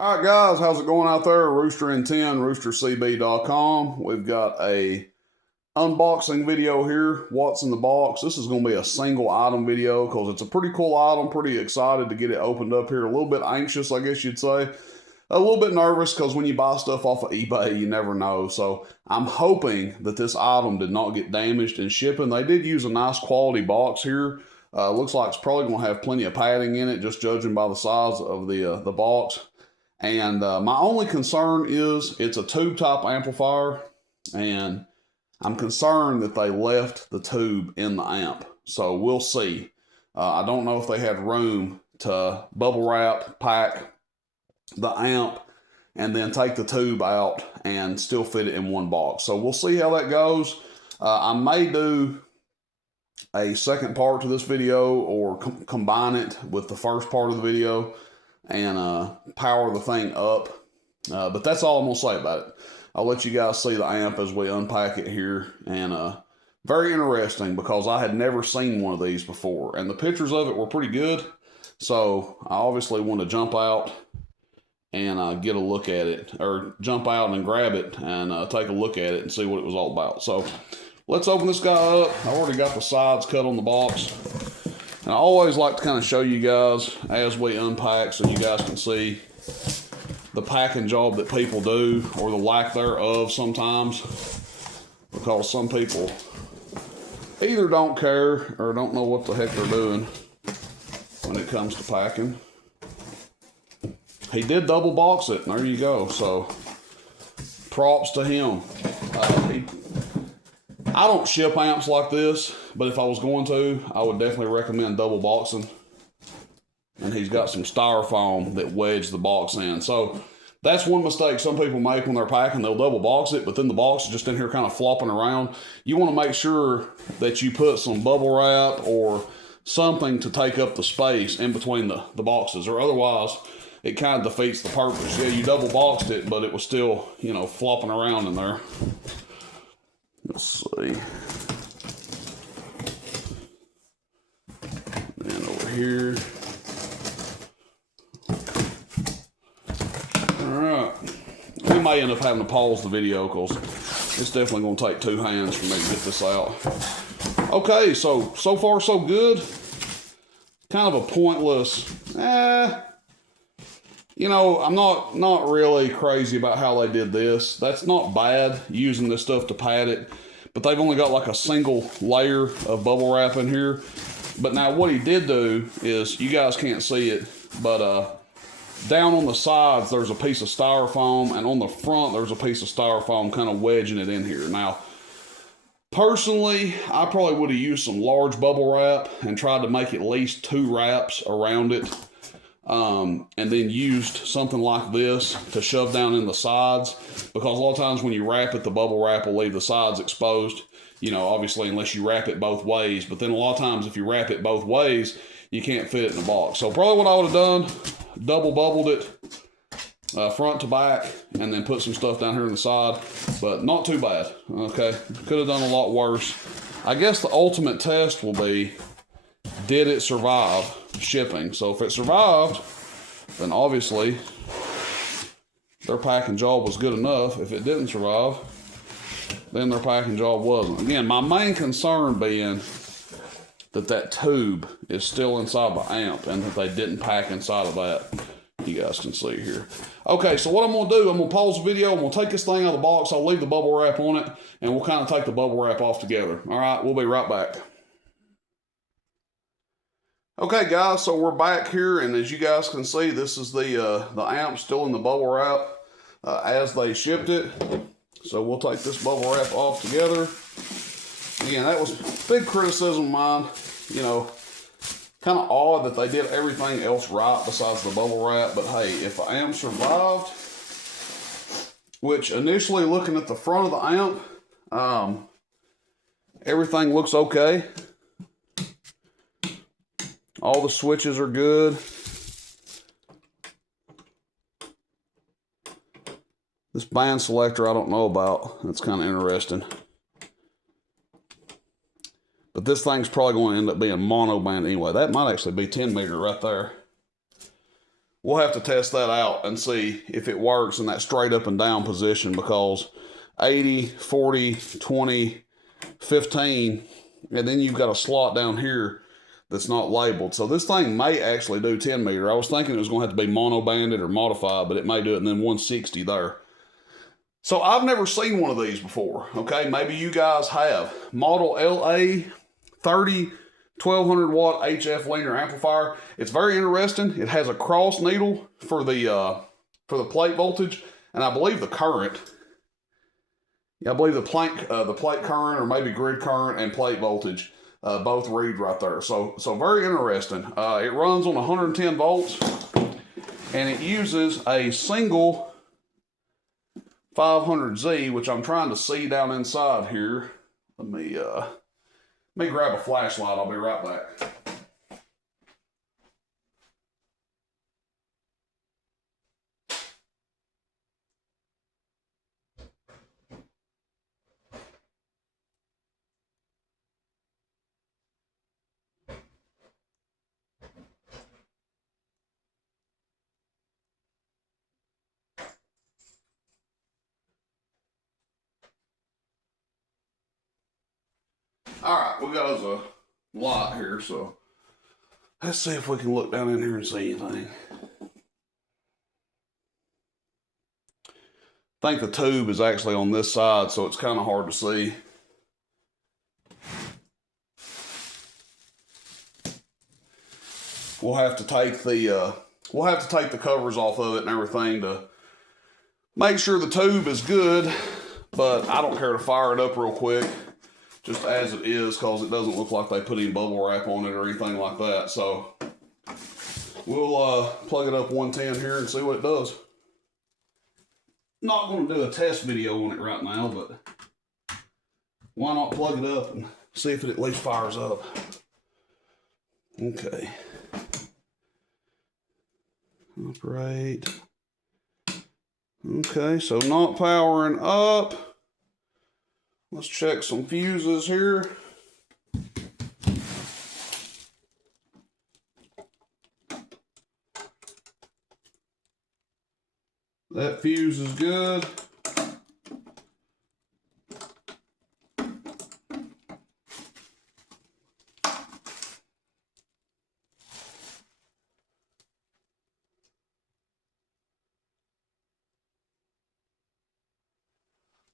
All right, guys, how's it going out there? Rooster in 10, roostercb.com. We've got a unboxing video here. What's in the box? This is going to be a single item video because it's a pretty cool item. Pretty excited to get it opened up here. A little bit anxious, I guess you'd say. A little bit nervous because when you buy stuff off of eBay, you never know. So I'm hoping that this item did not get damaged in shipping. They did use a nice quality box here. Looks like it's probably going to have plenty of padding in it, just judging by the size of the box. And my only concern is it's a tube type amplifier, and I'm concerned that they left the tube in the amp. So we'll see. I don't know if they had room to bubble wrap, pack the amp, and then take the tube out and still fit it in one box. So we'll see how that goes. I may do a second part to this video or combine it with the first part of the video and power the thing up. But that's all I'm going to say about it. I'll let you guys see the amp as we unpack it here. And very interesting because I had never seen one of these before. And the pictures of it were pretty good. So I obviously want to jump out and get a look at it. Or jump out and grab it and take a look at it and see what it was all about. So let's open this guy up. I already got the sides cut on the box. And I always like to kind of show you guys as we unpack so you guys can see the packing job that people do or the lack thereof sometimes, because some people either don't care or don't know what the heck they're doing when it comes to packing. He did double box it, and there you go. So props to him. I don't ship amps like this, but if I was going to, I would definitely recommend double boxing. And he's got some styrofoam that wedge the box in. So that's one mistake some people make when they're packing. They'll double box it, but then the box is just in here kind of flopping around. You want to make sure that you put some bubble wrap or something to take up the space in between the boxes, or otherwise it kind of defeats the purpose. Yeah, you double boxed it, but it was still, you know, flopping around in there. Let's see. And over here. Alright. We may end up having to pause the video because it's definitely going to take two hands for me to get this out. Okay, so far so good. Kind of a pointless, you know, I'm not really crazy about how they did this. That's not bad, using this stuff to pad it. But they've only got like a single layer of bubble wrap in here. But now what he did do is, you guys can't see it, but down on the sides there's a piece of styrofoam, and on the front there's a piece of styrofoam kind of wedging it in here. Now, personally, I probably would have used some large bubble wrap and tried to make at least 2 wraps around it. And then used something like this to shove down in the sides, because a lot of times when you wrap it, the bubble wrap will leave the sides exposed, you know, obviously unless you wrap it both ways. But then a lot of times if you wrap it both ways, you can't fit it in the box. So probably what I would have done, double bubbled it front to back, and then put some stuff down here on the side. But not too bad. Okay, could have done a lot worse. I guess the ultimate test will be, did it survive shipping? So if it survived, then obviously their packing job was good enough. If it didn't survive, then their packing job wasn't. Again, my main concern being that tube is still inside the amp and that they didn't pack inside of that. You guys can see here. Okay, so what I'm going to do, I'm going to pause the video. I'm going to take this thing out of the box. I'll leave the bubble wrap on it, and we'll kind of take the bubble wrap off together. All right, we'll be right back. Okay, guys, so we're back here, and as you guys can see, this is the amp still in the bubble wrap as they shipped it. So we'll take this bubble wrap off together. Again, that was big criticism of mine. You know, kind of odd that they did everything else right besides the bubble wrap. But hey, if the amp survived, which initially looking at the front of the amp, everything looks okay. All the switches are good. This band selector I don't know about. That's kind of interesting. But this thing's probably going to end up being mono band anyway. That might actually be 10 meter right there. we'll have to test that out and see if it works in that straight up and down position, because 80, 40, 20, 15, and then you've got a slot down here that's not labeled. So this thing may actually do 10 meter. I was thinking it was going to have to be mono banded or modified, but it may do it, and then 160 there. So I've never seen one of these before. Okay, maybe you guys have. Model LA 30 1200 watt HF linear amplifier. It's very interesting. It has a cross needle for the plate voltage, and I believe the current. Yeah, I believe the plate current, or maybe grid current and plate voltage, both read right there. So very interesting. It runs on 110 volts, and it uses a single 500Z, which I'm trying to see down inside here. Let me grab a flashlight. I'll be right back. All right, we got us a lot here, so let's see if we can look down in here and see anything. I think the tube is actually on this side, so it's kind of hard to see. We'll have to take the covers off of it and everything to make sure the tube is good, but I don't care to fire it up real quick, just as it is, because it doesn't look like they put any bubble wrap on it or anything like that. So we'll plug it up 110 here and see what it does. Not going to do a test video on it right now, but why not plug it up and see if it at least fires up. Okay. Operate. Okay, so not powering up. Let's check some fuses here. That fuse is good.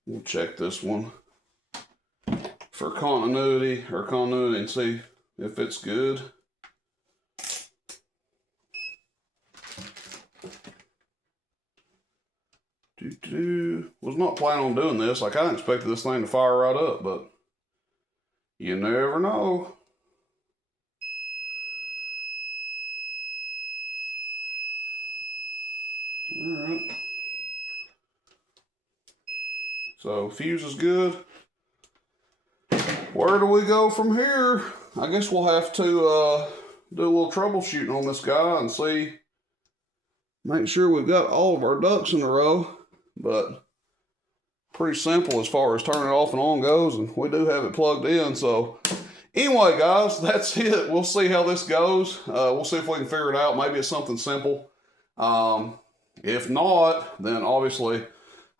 We'll check this one for continuity and see if it's good. Was not planning on doing this. I kind of expected this thing to fire right up, but you never know. All right. So fuse is good. Where do we go from here? I guess we'll have to do a little troubleshooting on this guy and see, make sure we've got all of our ducks in a row. But pretty simple as far as turning it off and on goes, and we do have it plugged in. So anyway, guys, that's it. We'll see how this goes. We'll see if we can figure it out. Maybe it's something simple. If not, then obviously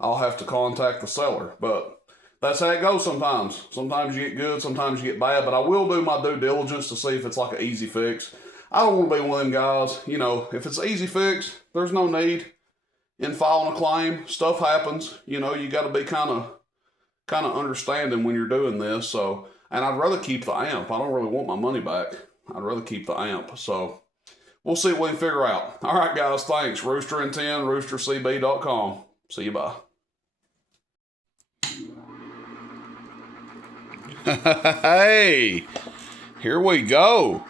I'll have to contact the seller. But that's how it goes sometimes. Sometimes you get good, sometimes you get bad. But I will do my due diligence to see if it's like an easy fix. I don't want to be one of them guys. You know, if it's an easy fix, there's no need in filing a claim. Stuff happens. You know, you got to be kind of understanding when you're doing this. So, and I'd rather keep the amp. I don't really want my money back. I'd rather keep the amp. So we'll see what we can figure out. All right, guys. Thanks. Rooster and 10, roostercb.com. See you. Bye. Hey, here we go.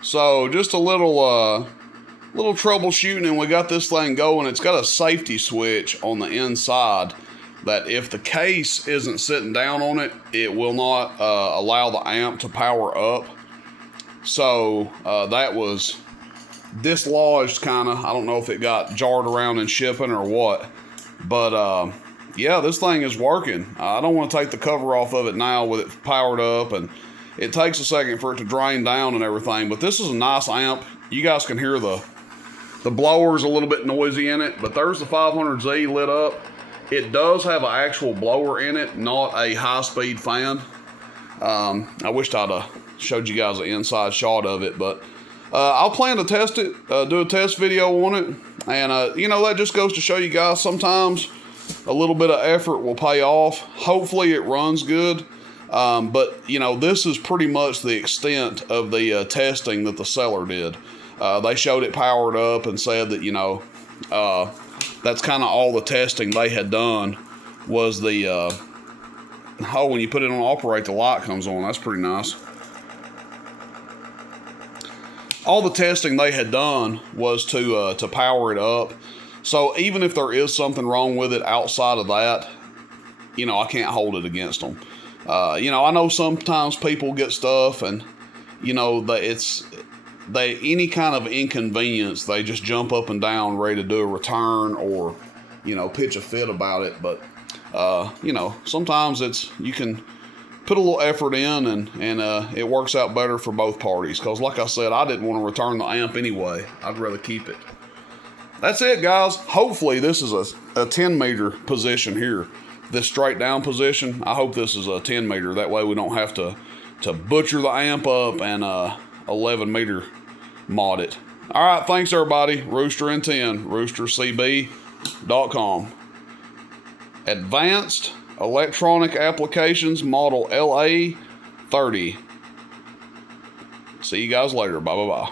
So just a little troubleshooting, and we got this thing going. It's got a safety switch on the inside that if the case isn't sitting down on it, it will not allow the amp to power up. So that was dislodged kind of. I don't know if it got jarred around in shipping or what, but yeah, this thing is working. I don't want to take the cover off of it now with it powered up, and it takes a second for it to drain down and everything, but this is a nice amp. You guys can hear the The blower's a little bit noisy in it, but there's the 500Z lit up. It does have an actual blower in it, not a high-speed fan. I wished I'd have showed you guys an inside shot of it, but I'll plan to test it, do a test video on it. And, you know, that just goes to show you guys sometimes a little bit of effort will pay off. Hopefully it runs good. But, you know, this is pretty much the extent of the testing that the seller did. They showed it powered up and said that, you know, that's kind of all the testing they had done was the, oh, when you put it on operate, the light comes on. That's pretty nice. All the testing they had done was to power it up. So even if there is something wrong with it outside of that, you know, I can't hold it against them. You know, I know sometimes people get stuff and, you know, any kind of inconvenience, they just jump up and down ready to do a return or, you know, pitch a fit about it. But, you know, sometimes you can put a little effort in and it works out better for both parties. Because like I said, I didn't want to return the amp anyway. I'd rather keep it. That's it, guys. Hopefully this is a 10 meter position here. This straight down position. I hope this is a 10 meter. That way we don't have to butcher the amp up and 11 meter mod it. All right, thanks everybody. Rooster and 10, roostercb.com. Advanced Electronic Applications model LA 30. See you guys later. Bye bye bye.